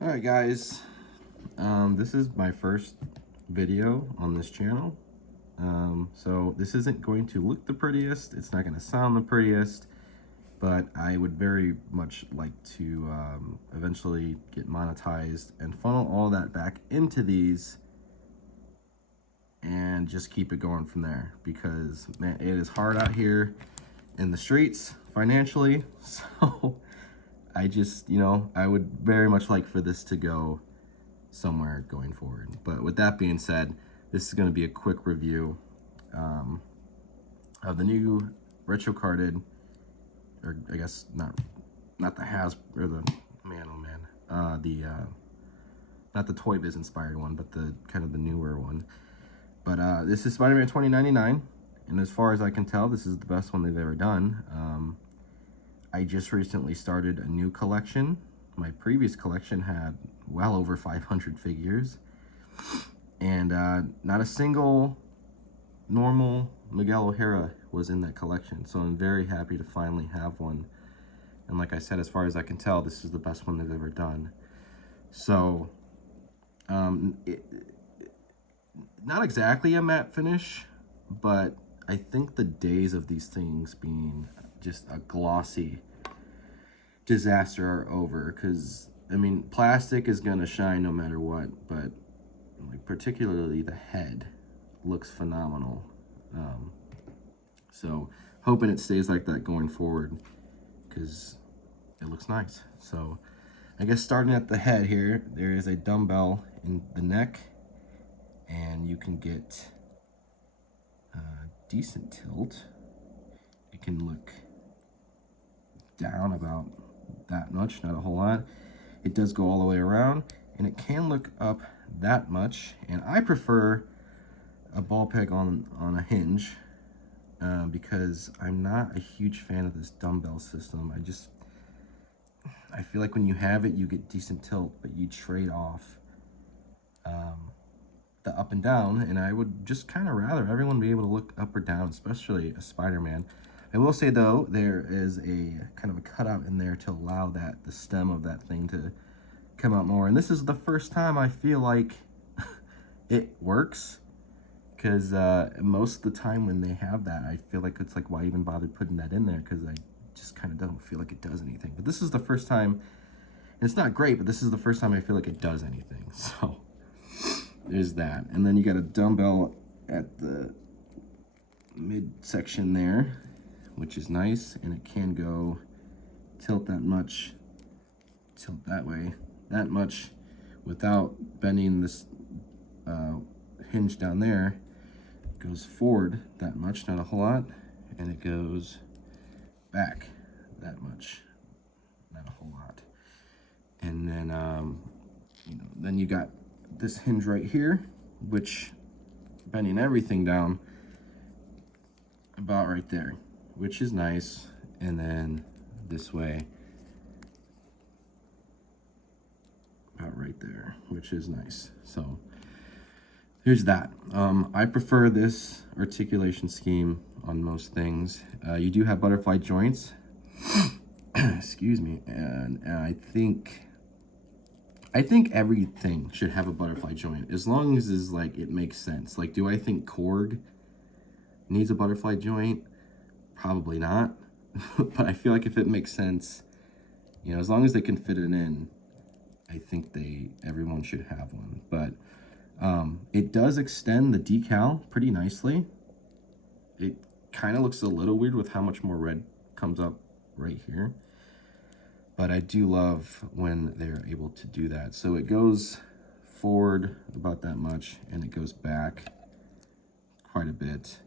All right, guys. This is my first video on this channel. So this isn't going to look the prettiest. It's not going to sound the prettiest, but I would very much like to eventually get monetized and funnel all that back into these and just keep it going from there, because man, it is hard out here in the streets financially. So I just, I would very much like for this to go somewhere going forward. But with that being said, this is going to be a quick review of the new retro carded, or I guess not the Has or the man, oh man, not the Toy Biz inspired one, but the kind of the newer one. But this is Spider-Man 2099, and as far as I can tell, this is the best one they've ever done. I just recently started a new collection. My previous collection had well over 500 figures, and not a single normal Miguel O'Hara was in that collection. So I'm very happy to finally have one. And like I said, as far as I can tell, this is the best one they've ever done. So, not exactly a matte finish, but I think the days of these things being just a glossy disaster are over. Because I mean, plastic is gonna shine no matter what, but like particularly the head looks phenomenal. So hoping it stays like that going forward, because it looks nice. So I guess starting at the head here, there is a dumbbell in the neck, and you can get a decent tilt. It can look down about that much, not a whole lot. It does go all the way around, and it can look up that much. And I prefer a ball peg on a hinge, because I'm not a huge fan of this dumbbell system. I feel like when you have it, you get decent tilt, but you trade off the up and down, and I would just kind of rather everyone be able to look up or down, especially a Spider-Man. I will say though, there is a kind of a cutout in there to allow the stem of that thing to come out more, and this is the first time I feel like it works, because most of the time when they have that, I feel like it's like, why even bother putting that in there, because I just kind of don't feel like it does anything. But this is the first time, and it's not great, but this is the first time I feel like it does anything. So there's that. And then you got a dumbbell at the midsection there, which is nice, and it can go tilt that much, tilt that way, that much, without bending this hinge down there. It goes forward that much, not a whole lot, and it goes back that much, not a whole lot. And then then you got this hinge right here, which bending everything down about right there, which is nice. And then this way about right there, which is nice. So here's that. I prefer this articulation scheme on most things. You do have butterfly joints, excuse me, and I think everything should have a butterfly joint, as long as it makes sense. Like, do I think Korg needs a butterfly joint? Probably not. But I feel like if it makes sense, as long as they can fit it in, I think everyone should have one. But it does extend the decal pretty nicely. It kind of looks a little weird with how much more red comes up right here, but I do love when they're able to do that. So it goes forward about that much, and it goes back quite a bit.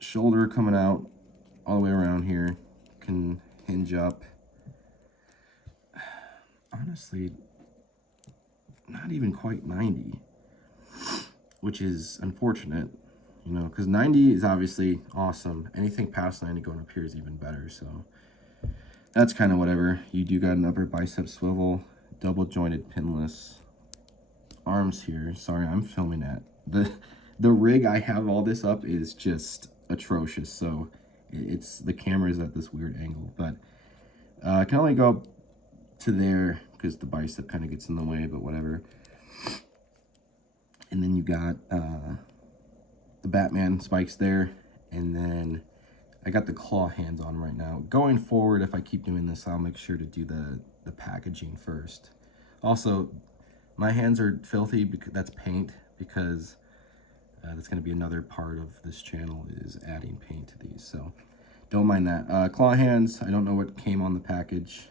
Shoulder coming out all the way around here, can hinge up. Honestly, not even quite 90, which is unfortunate, because 90 is obviously awesome. Anything past 90 going up here is even better. So that's kind of whatever. You do got an upper bicep swivel, double jointed pinless arms here. Sorry, I'm filming at the rig I have all this up is just atrocious, so the camera is at this weird angle. But I can only go to there because the bicep kind of gets in the way, but whatever. And then you got the Batman spikes there, and then I got the claw hands on right now. Going forward, if I keep doing this, I'll make sure to do the packaging first. Also, my hands are filthy because that's paint, because that's going to be another part of this channel, is adding paint to these, so don't mind that. Claw hands, I don't know what came on the package.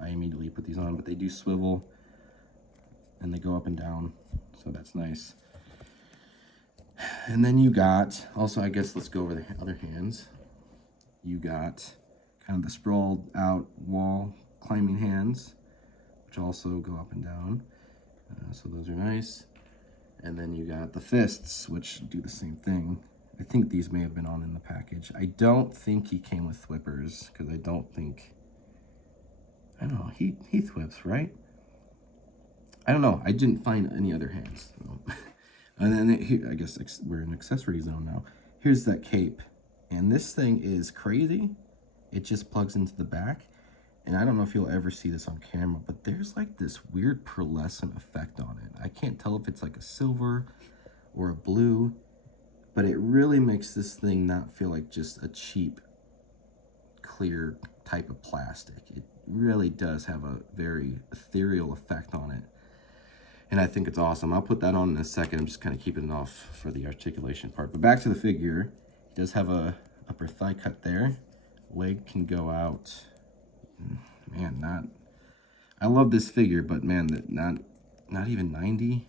I immediately put these on, but they do swivel and they go up and down, so that's nice. And then you got, also, I guess let's go over the other hands. You got kind of the sprawled out wall climbing hands, which also go up and down. So those are nice. And then you got the fists, which do the same thing. I think these may have been on in the package. I don't think he came with thwippers, because I don't know, he thwips, right? I don't know. I didn't find any other hands. So. And then here, I guess we're in accessory zone now. Here's that cape. And this thing is crazy. It just plugs into the back. And I don't know if you'll ever see this on camera, but there's like this weird pearlescent effect on it. I can't tell if it's like a silver or a blue, but it really makes this thing not feel like just a cheap, clear type of plastic. It really does have a very ethereal effect on it. And I think it's awesome. I'll put that on in a second. I'm just kind of keeping it off for the articulation part. But back to the figure. It does have a upper thigh cut there. Leg can go out. Man, I love this figure, but man, not even 90.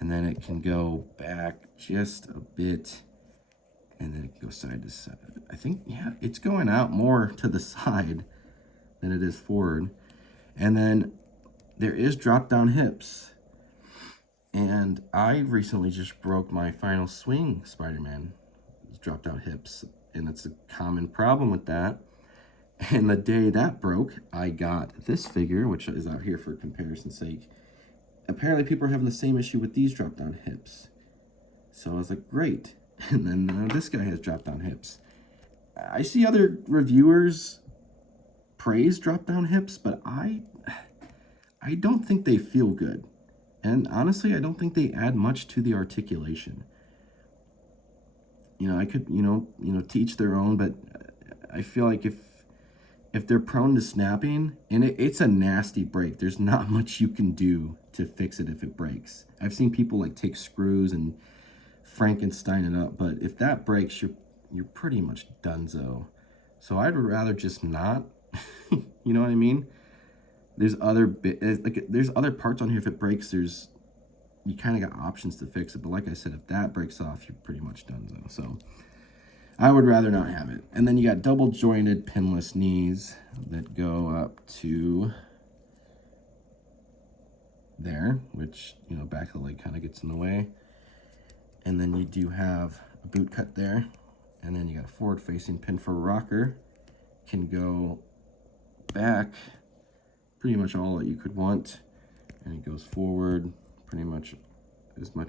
And then it can go back just a bit, and then it can go side to side. I think, yeah, it's going out more to the side than it is forward. And then there is drop down hips. And I recently just broke my Final Swing Spider-Man drop down hips, and it's a common problem with that. And the day that broke, I got this figure, which is out here for comparison's sake. Apparently people are having the same issue with these drop down hips. So I was like, great. And then this guy has drop down hips. I see other reviewers praise drop down hips, but I don't think they feel good. And honestly, I don't think they add much to the articulation. You know, I could, teach their own, but I feel like if they're prone to snapping, and it's a nasty break, there's not much you can do to fix it if it breaks. I've seen people like take screws and Frankenstein it up, but if that breaks, you're pretty much donezo. So I'd rather just not. You know what I mean? There's other there's other parts on here. If it breaks, you kind of got options to fix it. But like I said, if that breaks off, you're pretty much donezo. So I would rather not have it. And then you got double jointed pinless knees that go up to there, which, back of the leg kind of gets in the way. And then you do have a boot cut there. And then you got a forward facing pin for a rocker. Can go back pretty much all that you could want. And it goes forward pretty much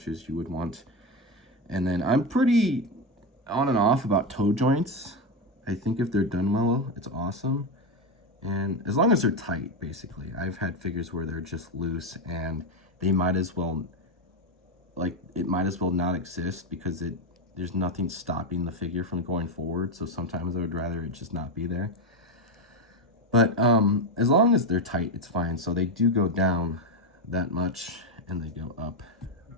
as you would want. And then I'm pretty on and off about toe joints. I think if they're done well, it's awesome. And as long as they're tight, basically. I've had figures where they're just loose and they might as well, it might as well not exist because there's nothing stopping the figure from going forward. So sometimes I would rather it just not be there. But as long as they're tight, it's fine. So they do go down that much and they go up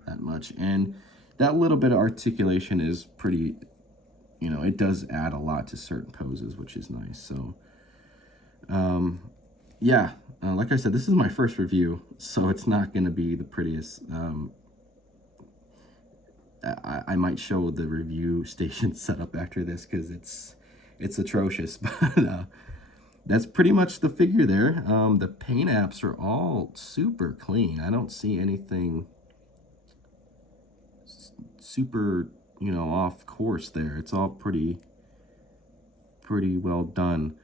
that much. And that little bit of articulation is pretty, it does add a lot to certain poses, which is nice. So, yeah, like I said, this is my first review, so it's not going to be the prettiest. I might show the review station setup after this because it's atrocious, but that's pretty much the figure there. The paint apps are all super clean. I don't see anything super, off course there. It's all pretty well done.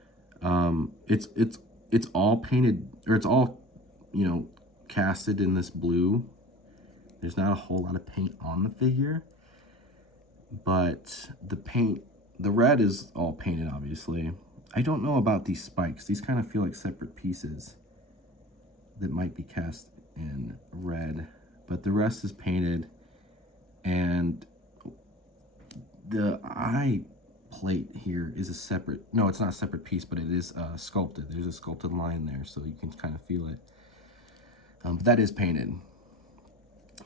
It's all painted, or it's all, casted in this blue. There's not a whole lot of paint on the figure, but the red is all painted, obviously. I don't know about these spikes. These kind of feel like separate pieces that might be cast in red, but the rest is painted. And the eye plate here is a separate, no, it's not a separate piece, but it is sculpted. There's a sculpted line there, so you can kind of feel it. But that is painted.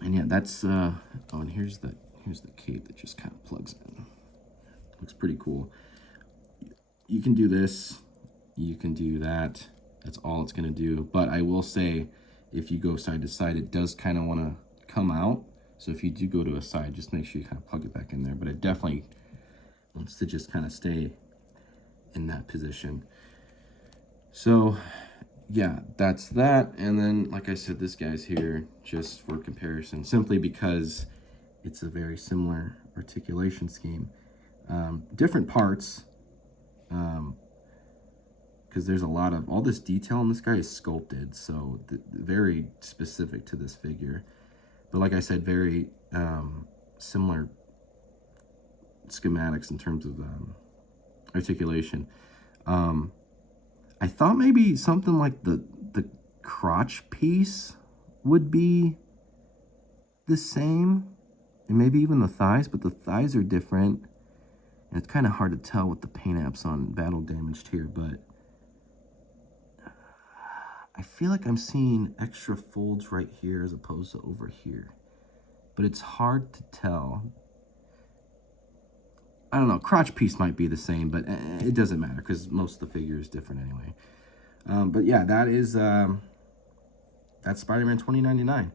And yeah, that's oh, and here's the cape that just kind of plugs in. Looks pretty cool. You can do this, you can do that. That's all it's gonna do. But I will say, if you go side to side, it does kind of want to come out. So if you do go to a side, just make sure you kind of plug it back in there. But it definitely wants to just kind of stay in that position. So yeah, that's that. And then, like I said, this guy's here just for comparison, simply because it's a very similar articulation scheme. Different parts, because there's a lot of, all this detail on this guy is sculpted, so very specific to this figure. But like I said, very similar schematics in terms of articulation. I thought maybe something like the crotch piece would be the same, and maybe even the thighs, but the thighs are different, and it's kind of hard to tell with the paint apps on Battle Damaged here, but I feel like I'm seeing extra folds right here as opposed to over here, but it's hard to tell. I don't know, crotch piece might be the same, but it doesn't matter because most of the figure is different anyway. But yeah, that is that's Spider-Man 2099.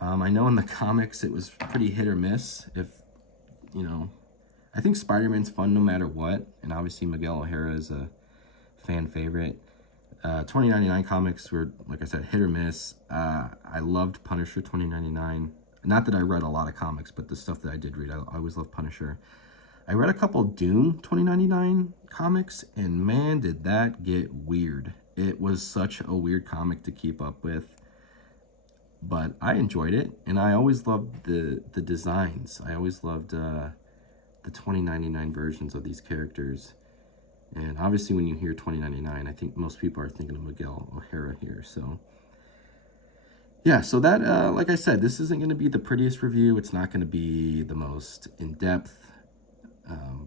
I know in the comics it was pretty hit or miss. If, you know, I think Spider-Man's fun no matter what, and obviously Miguel O'Hara is a fan favorite. 2099 comics were, like I said, hit or miss. I loved Punisher 2099. Not that I read a lot of comics, but the stuff that I did read, I always loved Punisher. I read a couple Doom 2099 comics, and man, did that get weird. It was such a weird comic to keep up with, but I enjoyed it, and I always loved the designs. I always loved the 2099 versions of these characters. And obviously when you hear 2099, I think most people are thinking of Miguel O'Hara here. So yeah, so that, like I said, this isn't going to be the prettiest review. It's not going to be the most in-depth,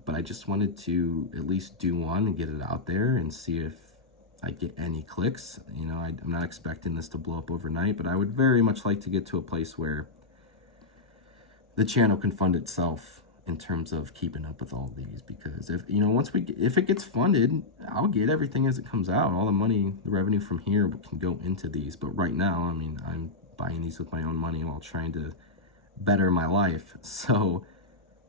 but I just wanted to at least do one and get it out there and see if I get any clicks. You know, I'm not expecting this to blow up overnight, but I would very much like to get to a place where the channel can fund itself in terms of keeping up with all of these, because if, you know, if it gets funded, I'll get everything as it comes out. All the money, the revenue from here can go into these. But right now, I mean, I'm buying these with my own money while trying to better my life. So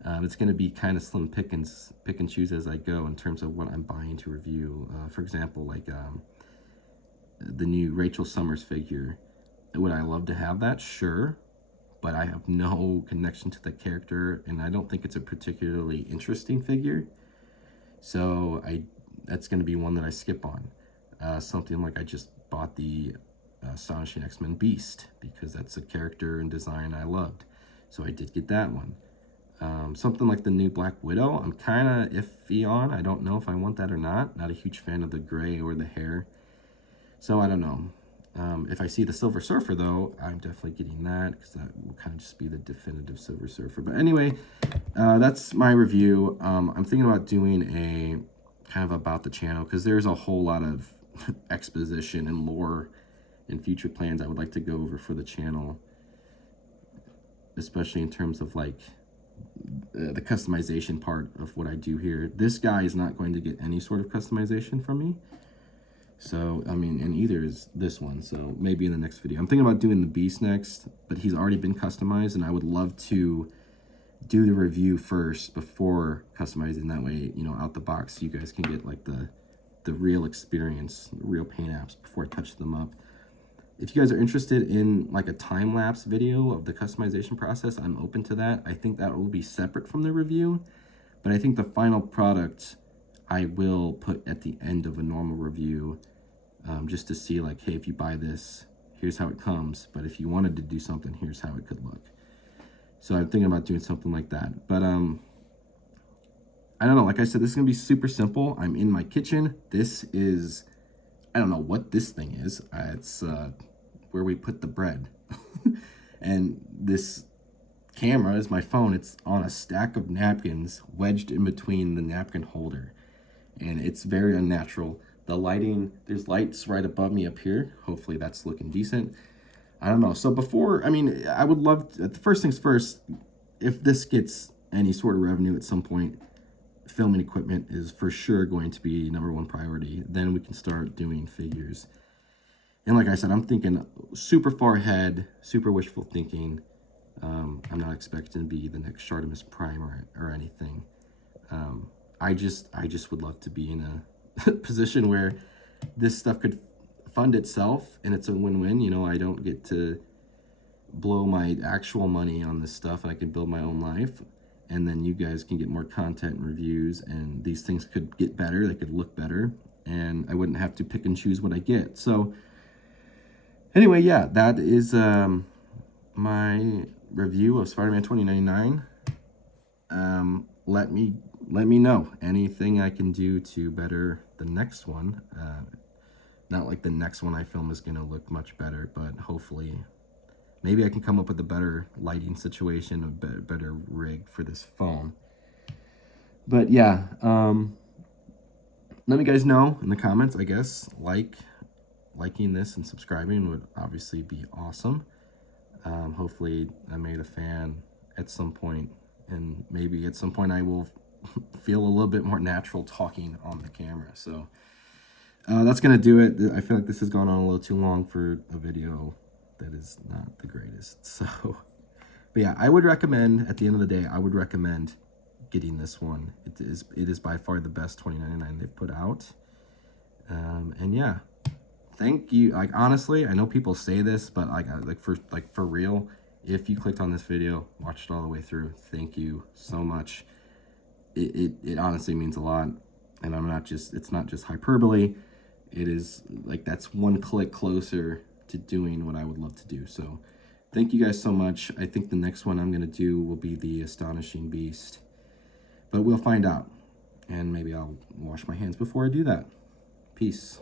it's going to be kind of slim pickings, pick and choose as I go in terms of what I'm buying to review. For example, like the new Rachel Summers figure. Would I love to have that? Sure. But I have no connection to the character, and I don't think it's a particularly interesting figure. So that's going to be one that I skip on. Something like I just bought the Astonishing X-Men Beast, because that's a character and design I loved. So I did get that one. Something like the new Black Widow, I'm kind of iffy on. I don't know if I want that or not. Not a huge fan of the gray or the hair. So I don't know. If I see the Silver Surfer, though, I'm definitely getting that, because that will kind of just be the definitive Silver Surfer. But anyway, that's my review. I'm thinking about doing a kind of about the channel, because there's a whole lot of exposition and lore and future plans I would like to go over for the channel, especially in terms of like the customization part of what I do here. This guy is not going to get any sort of customization from me. So, I mean, and either is this one. So maybe in the next video. I'm thinking about doing the Beast next, but he's already been customized, and I would love to do the review first before customizing. That way, you know, out the box, you guys can get like the real experience, the real paint apps before I touch them up. If you guys are interested in like a time-lapse video of the customization process, I'm open to that. I think that will be separate from the review, but I think the final product I will put at the end of a normal review, just to see like, hey, if you buy this, here's how it comes. But if you wanted to do something, here's how it could look. So I'm thinking about doing something like that. But I don't know, like I said, this is gonna be super simple. I'm in my kitchen. This is, I don't know what this thing is. It's where we put the bread. And this camera is my phone. It's on a stack of napkins wedged in between the napkin holder. And it's very unnatural. The lighting, there's lights right above me up here. Hopefully that's looking decent. I don't know. So before, I mean, I would love, the first things first, if this gets any sort of revenue at some point, filming equipment is for sure going to be #1 priority. Then we can start doing figures. And like I said, I'm thinking super far ahead, super wishful thinking. I'm not expecting to be the next Shartimus Prime or anything. I just would love to be in a position where this stuff could fund itself and it's a win-win. You know, I don't get to blow my actual money on this stuff and I can build my own life. And then you guys can get more content and reviews, and these things could get better. They could look better, and I wouldn't have to pick and choose what I get. So anyway, yeah, that is my review of Spider-Man 2099. Let me know anything I can do to better the next one. Not like the next one I film is going to look much better, but hopefully maybe I can come up with a better lighting situation, a better rig for this phone. But yeah, let me guys know in the comments, I guess. Liking this and subscribing would obviously be awesome. Hopefully I made a fan at some point, and maybe at some point I will feel a little bit more natural talking on the camera. So that's gonna do it. I feel like this has gone on a little too long for a video that is not the greatest. So, but yeah, I would recommend, at the end of the day, I would recommend getting this one. It is by far the best 2099 they've put out. And yeah, thank you. Like, honestly, I know people say this, but for real, if you clicked on this video, watched it all the way through, thank you so much. It honestly means a lot. And it's not just hyperbole. It is like, that's one click closer to doing what I would love to do. So thank you guys so much. I think the next one I'm going to do will be the Astonishing Beast, but we'll find out. And maybe I'll wash my hands before I do that. Peace.